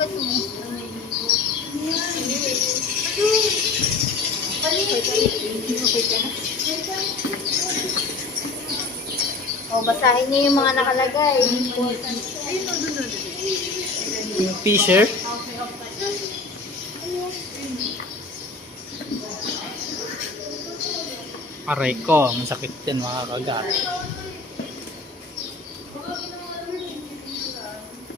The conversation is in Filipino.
ba't mo? O, basahin niyo yung mga nakalagay. Yung t-shirt. Aray ko, masakit yan mga kagat.